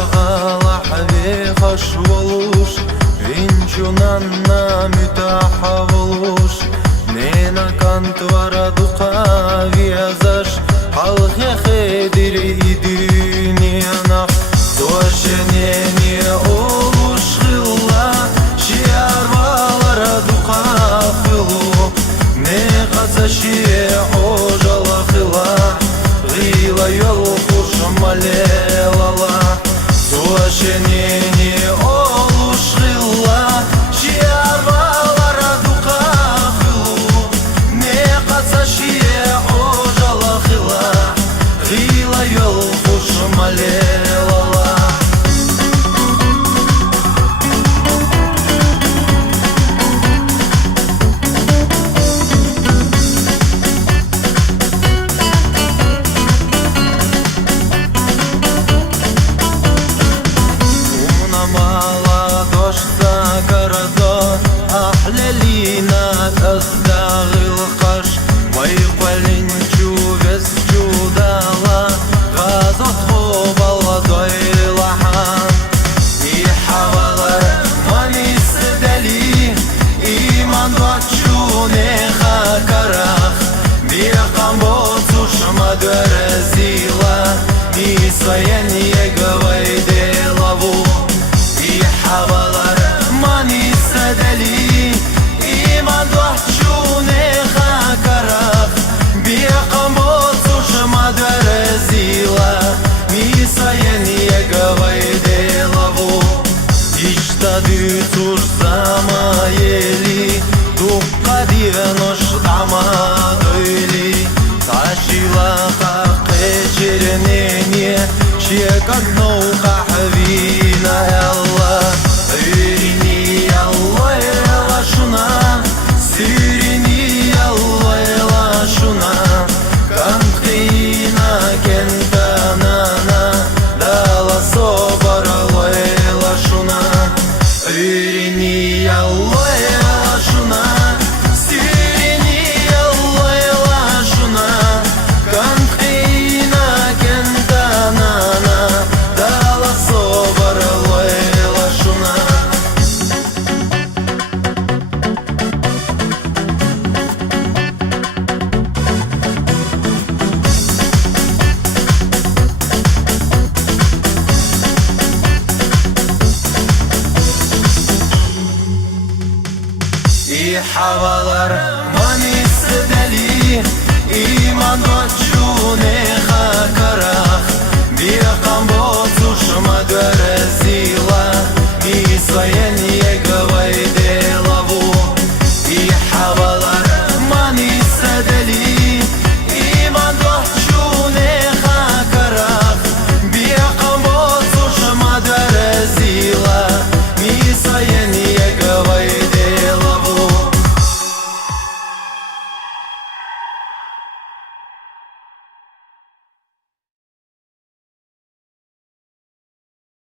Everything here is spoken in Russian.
Шагала хаве хош волуш, винчунанна мютаха волуш. Нена кантвара духа вязаш, халхе хедири идюнянах. Тошенение олуш хилла, шиарвалара духа хилу. Не хацашие ожала хила, гила йолхуш малелала. Тошенение олуш хилла, шиарвалара духа хилу. Не хацашие ожала хила, гила йолхуш малелала. Лина тастагыл қаш, майқалин чувес чудала, ғазот хобала дойлахан. И хавалар манис дали, иман дочунеха карах, бирқам боцушма дөрзила, и свояние гавайделаву. И хавалар манис дали, Дюцуш замаели, духка дивнош дамадыли. Тащила хақы чернение, чекак нау